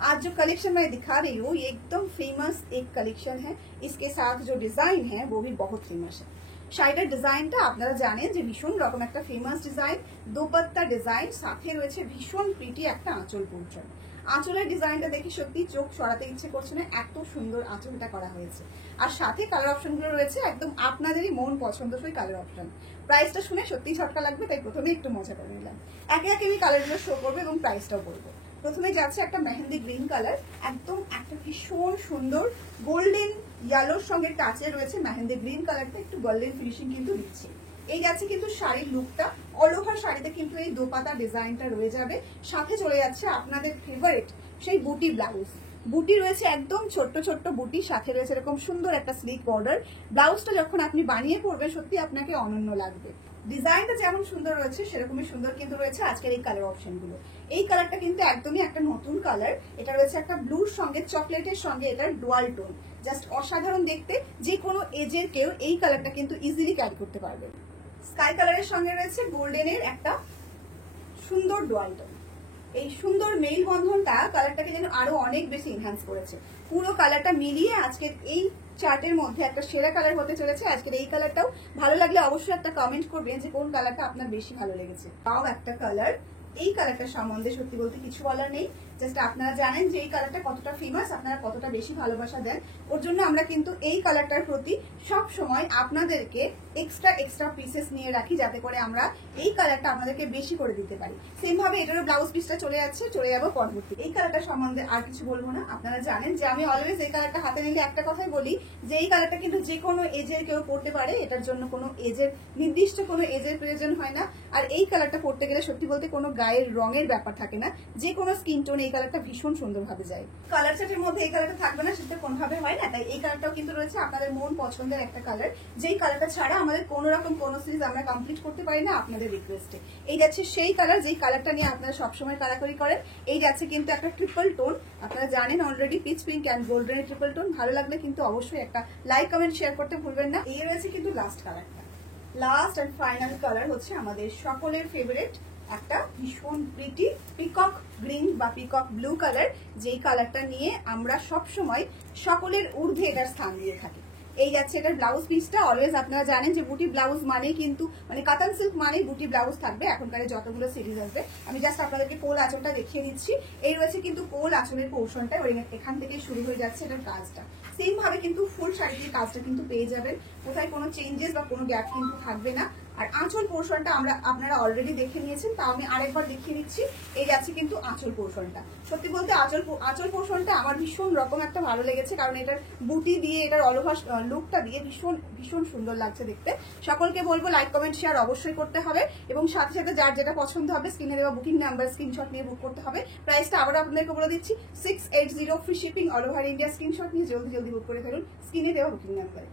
आज जो कलेक्शन मैं दिखा रही हूँ ये एकदम फेमस एक कलेक्शन है। इसके साथ जो डिजाइन है वो भी बहुत फेमस है। শাড়িটার ডিজাইনটা আপনারা জানেন যে ভীষণ রকম একটা ফেমাস ডিজাইন, দোপাট্টা ডিজাইন, সাথে রয়েছে ভীষণ প্রিটি একটা আঁচল পোর্শন। আঁচলের ডিজাইনটা দেখে সত্যি চোখ সরাতে ইচ্ছে করছে না, এত সুন্দর আঁচলটা করা হয়েছে। আর সাথে কালার অপশনগুলো রয়েছে একদম আপনাদেরই মন পছন্দসই কালার অপশন। প্রাইসটা শুনে সত্যিই ছটকা লাগবে, তাই প্রথমে একটু মজা করে নিলাম। একে একে আমি কালারগুলো শো করবো এবং প্রাইসটাও বলবো। প্রথমে যাচ্ছে একটা মেহেন্দি গ্রিন কালার, একদম একটা ভীষণ সুন্দর গোল্ডেন ইয়েলোর সঙ্গে টাচে রয়েছে মেহেন্দি গ্রিন কালারটা, একটু গোল্ডেন ফিনিশিং কিন্তু দিচ্ছে। এই যাচ্ছে কিন্তু শাড়ির লুকটা, অল ওভার শাড়িতে কিন্তু এই দোপাতা ডিজাইনটা রয়ে যাবে। সাথে চলে যাচ্ছে আপনাদের ফেভারিট সেই বুটি ব্লাউজ। বুটি রয়েছে একদম ছোট্ট ছোট্ট বুটি, সাথে রয়েছে এরকম সুন্দর একটা স্লিক বর্ডার। ব্লাউজটা যখন আপনি বানিয়ে পরবেন সত্যি আপনাকে অনন্য লাগবে। ডিজাইনটা যেমন সুন্দর রয়েছে সেরকমই সুন্দর কিন্তু রয়েছে আজকের এই কালার অপশনগুলো। এই কালারটা কিন্তু একদমই একটা নতুন কালার। এটা রয়েছে একটা ব্লুর সঙ্গে চকলেটের সঙ্গে এটার ডুয়াল টোন, জাস্ট অসাধারণ দেখতে। যে কোনো এজের কেউ এই কালারটা কিন্তু ইজিলি ক্যারি করতে পারবে। স্কাই কালারের সঙ্গে রয়েছে গোল্ডেনের একটা সুন্দর ডুয়াল টোন। এই সুন্দর মেইল বন্ধনটা কালারটাকে যেন আরো অনেক বেশি এনহ্যান্স করেছে। পুরো কালারটা মিলিয়ে আজকের এই চার্টের মধ্যে একটা সেরা কালার হতে চলেছে। আজকের এই কালারটাও ভালো লাগলে অবশ্যই একটা কমেন্ট করবেন যে কোন কালারটা আপনার বেশি ভালো লেগেছে। তাও একটা কালার, এই কালারটা সম্বন্ধে সত্যি বলতে কিছু বলার নেই। জাস্ট আপনারা জানেন যে এই কালারটা কতটা ফেমাস, আপনারা কতটা বেশি ভালোবাসা দেন। ওর জন্য আমরা কিন্তু এই কালারটার প্রতি সব সময় আপনাদেরকে এক্সট্রা পিসেস নিয়ে রাখি, যাতে করে আমরা এই কালারটা আপনাদেরকে বেশি করে দিতে পারি। সেম ভাবে এটারও ব্লাউজ পিসটা চলে যাবো পরবর্তী। এই কালারটা সম্বন্ধে আর কিছু বলবো না। আপনারা জানেন যে আমি অলওয়েজ এই কালারটা হাতে নিলে একটা কথাই বলি যে এই কালারটা কিন্তু যে কোনো এজের কেউ পরতে পারে। এটার জন্য কোনো এজের নির্দিষ্ট কোনো এজের প্রয়োজন হয় না। আর এই কালারটা পরতে গেলে সত্যি বলতে কোনো গায়ের রঙের ব্যাপার থাকে না, যে কোনো স্কিন টোন এই কালারটা ভীষণ সুন্দরভাবে যায়। কালার চার্টের মধ্যে এই কালারটা থাকবে না সেটা কোনোভাবে হয় না, তাই এই কালারটাও কিন্তু রয়েছে আপনাদের মন পছন্দের একটা কালার, যেই কালারটা ছাড়া আমাদের কোনো রকম কোনো সিরিজ আমরা কমপ্লিট করতে পারি না আপনাদের রিকোয়েস্টে। এই যাচ্ছে সেই কালার যেই কালারটা নিয়ে আপনারা সবসময় কারাকারি করেন। এই যাচ্ছে কিন্তু একটা ট্রিপল টোন, আপনারা জানেন already pitch pink and golden triple tone. ভালো লাগলে কিন্তু অবশ্যই একটা লাইক কমেন্ট শেয়ার করতে ভুলবেন না। এই রয়েছে কিন্তু লাস্ট কালারটা, লাস্ট অ্যান্ড ফাইনাল কালার হচ্ছে আমাদের সকলের ফেভারিট একটা ভীষণ প্রিটি পিকক গ্রিন বা পিকক ব্লু কালার, যেই কালারটা নিয়ে আমরা সব সময় সকলের ঊর্ধ্বে এটার স্থান দিয়ে থাকি। এই যাচ্ছে এটার ব্লাউজ পিসটা। অলওয়েজ আপনারা জানেন যে বুটি ব্লাউজ মানে কিন্তু মানে কাতান সিল্ক মানে বুটি ব্লাউজ থাকবে এখনকার যতগুলো সিরিজ আসবে। আমি জাস্ট আপনাদেরকে কোল আঁচলটা দেখিয়ে দিচ্ছি। এই রয়েছে কিন্তু কোল আঁচলের পোর্শনটা, এখান থেকে শুরু হয়ে যাচ্ছে এটার কাজটা। সেম ভাবে কিন্তু ফুল শাড়িটির কাজটা কিন্তু পেয়ে যাবেন, কোথায় কোনো চেঞ্জেস বা কোনো গ্যাপ কিন্তু থাকবে না। আর আঁচল পোর্শনটা আপনারা অলরেডি দেখে নিয়েছেন, তাও আমি আরেকবার দেখিয়ে দিচ্ছি। এই যাচ্ছে কিন্তু আঁচল পোর্শনটা। সত্যি বলতে আঁচল পোর্শনটা আমার ভীষণ রকম একটা ভালো লেগেছে, কারণ এটার বুটি দিয়ে এটার অল ওভার লুকটা দিয়ে ভীষণ ভীষণ সুন্দর লাগছে দেখতে। সকলকে বলবো লাইক কমেন্ট শেয়ার অবশ্যই করতে হবে, এবং সাথে সাথে যার যেটা পছন্দ হবে স্ক্রিনে দেওয়া বুকিং নাম্বার স্ক্রিনশট নিয়ে বুক করতে হবে। প্রাইসটা আবারও আপনাদেরকে বলে দিচ্ছি 680 free shipping all over India. Screenshot নিয়ে জলদি বুক করে ফেলুন স্ক্রিনে দেওয়া বুকিং নাম্বারে।